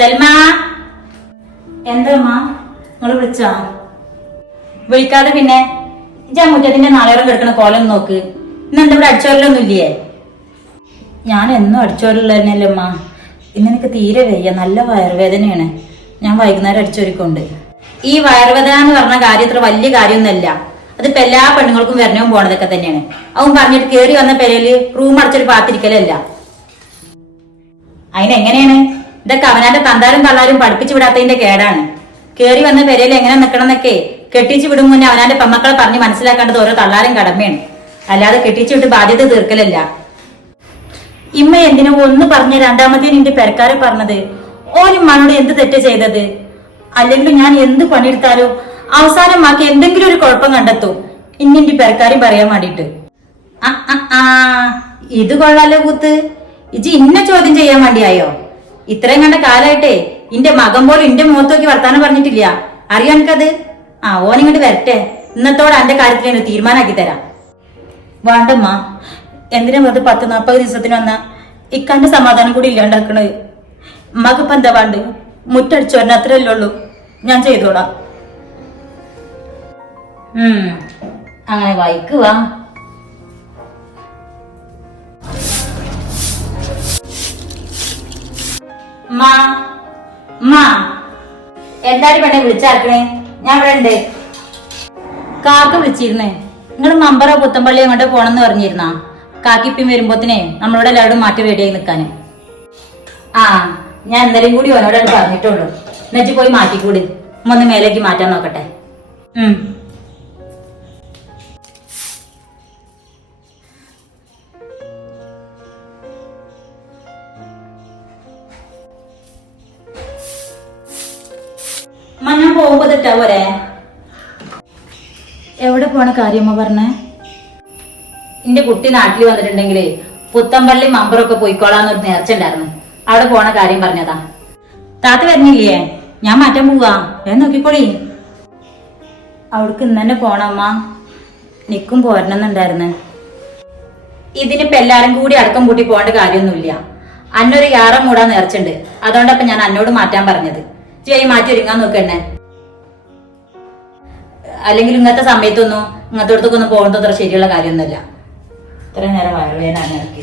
സൽമ, എന്താ നിങ്ങൾ വിളിച്ചാ? വിളിക്കാതെ പിന്നെ ഇജാ മുറ്റത്തിന്റെ നാളേറെ കിടക്കണ കോലം നോക്ക്. ഇന്നെന്താ ഇവിടെ അടിച്ചോരലൊന്നും ഇല്ലേ? ഞാൻ എന്നും അടിച്ചോരല്ല തന്നെയല്ലേ അമ്മ. ഇന്ന് എനിക്ക് തീരെ വയ്യ, നല്ല വയറുവേദനയാണ്. ഞാൻ വൈകുന്നേരം അടിച്ചോരിക്കൊണ്ട്. ഈ വയറുവേദന എന്ന് പറഞ്ഞ കാര്യം അത്ര വലിയ കാര്യമൊന്നുമല്ല. അതിപ്പോ എല്ലാ പെണ്ണുങ്ങൾക്കും വരണവും പോണതൊക്കെ തന്നെയാണ്. അവൻ പറഞ്ഞിട്ട് കേറി വന്ന പെരയില് റൂം അടച്ചൊരു പാത്തിരിക്കലല്ല. അതിനെങ്ങനെയാണ് ഇതൊക്കെ അവനാന്റെ തന്താരും തള്ളാരും പഠിപ്പിച്ചു വിടാത്തതിന്റെ കേടാണ്. കേറി വന്ന പെരയിൽ എങ്ങനെ നിൽക്കണം എന്നൊക്കെ കെട്ടിച്ചു വിടും മുന്നേ അവനാന്റെ പെമ്മക്കളെ പറഞ്ഞ് മനസ്സിലാക്കേണ്ടത് ഓരോ തള്ളാരും കടമയാണ്. അല്ലാതെ കെട്ടിച്ചു വിട്ട് ബാധ്യത തീർക്കലല്ല. ഇമ്മ എന്തിനോ ഒന്ന് പറഞ്ഞ രണ്ടാമത്തേന് എന്റെ പെരക്കാരെ പറഞ്ഞത് ഓനും മണോട് എന്ത് തെറ്റ് ചെയ്തത്? അല്ലെങ്കിൽ ഞാൻ എന്ത് പണിയെടുത്താലോ അവസാനമാക്കി എന്തെങ്കിലും ഒരു കുഴപ്പം കണ്ടെത്തും ഇന്നിന്റെ പെരക്കാരും പറയാൻ വേണ്ടിട്ട്. ഇത് കൊള്ളാലോ കൂത്ത്. ഇജി ഇന്നെ ചോദ്യം ചെയ്യാൻ വേണ്ടിയായോ? ഇത്രയും കണ്ട കാലായിട്ടേ ഇന്റെ മകൻ പോലും ഇന്റെ മുഖത്ത് നോക്കി വർത്താനം പറഞ്ഞിട്ടില്ല. അറിയാൻ എനിക്കത്. ഓനിങ്ങോട്ട് വരട്ടെ, ഇന്നത്തോടെ എന്റെ കാര്യത്തിൽ തീരുമാനാക്കി തരാം. വേണ്ടമ്മ, എന്തിനാ വെറുതെ 10-40 ദിവസത്തിന് വന്ന ഇക്കാന്റെ സമാധാനം കൂടി ഇല്ലാണ്ടാക്കണത്? ഉമ്മക്കിപ്പോ എന്താ വേണ്ട? മുറ്റടിച്ചു വരണ അത്രയല്ലേ ഉള്ളൂ, ഞാൻ ചെയ്തോളാം. അങ്ങനെ വായിക്കുവാ. എന്തായാലും പെണ്ണെ വിളിച്ചാർക്കണേ? ഞാൻ ഇവിടെ ഉണ്ട്. കാക്ക വിളിച്ചിരുന്നേ. നിങ്ങൾ മമ്പറോ പുത്തമ്പള്ളി അങ്ങോട്ട് പോണെന്ന് പറഞ്ഞിരുന്നാ? കാക്കിപ്പം വരുമ്പോത്തിനെ നമ്മളോട് എല്ലാവരും മാറ്റി റെഡിയായി നിൽക്കാന്. ഞാൻ എന്തായാലും കൂടി ഓനോട് പറഞ്ഞിട്ടുള്ളൂ. എന്നുവെച്ച് പോയി മാറ്റിക്കൂടി. ഒന്ന് മേലേക്ക് മാറ്റാൻ നോക്കട്ടെ. ഞാൻ പോകുമ്പോ തെറ്റാ പോരെ? എവിടെ പോണ കാര്യമ്മ പറഞ്ഞേ? എന്റെ കുട്ടി നാട്ടിൽ വന്നിട്ടുണ്ടെങ്കിലേ പുത്തമ്പള്ളി മമ്പറൊക്കെ പോയിക്കോളാന്നൊരു നേർച്ച ഉണ്ടായിരുന്നു. അവിടെ പോണ കാര്യം പറഞ്ഞതാ. താത്ത വരുന്നില്ലേ? ഞാൻ മാറ്റാൻ പോവാ. നോക്കിക്കോളി. അവിടക്ക് ഇന്ന് തന്നെ പോണമ്മ. നിക്കും പോരണമെന്നുണ്ടായിരുന്നു. ഇതിനിപ്പോ എല്ലാരും കൂടി അടക്കം കൂട്ടി പോകേണ്ട കാര്യമൊന്നുമില്ല. അന്നൊരു യാറ മൂടാൻ നേർച്ചുണ്ട്. അതുകൊണ്ടപ്പൊ ഞാൻ അന്നോട് മാറ്റാൻ പറഞ്ഞത്. ചെയ് മാറ്റി ഒരുങ്ങാൻ നോക്കണ്ണേ. അല്ലെങ്കിൽ ഇങ്ങനത്തെ സമയത്തൊന്നും ഇങ്ങനത്തെ അടുത്തൊക്കെ ഒന്നും പോകുന്നത് അത്ര ശരിയുള്ള കാര്യമൊന്നുമല്ല. ഇത്രയും നേരം വയറുവേദന ഇറക്കി.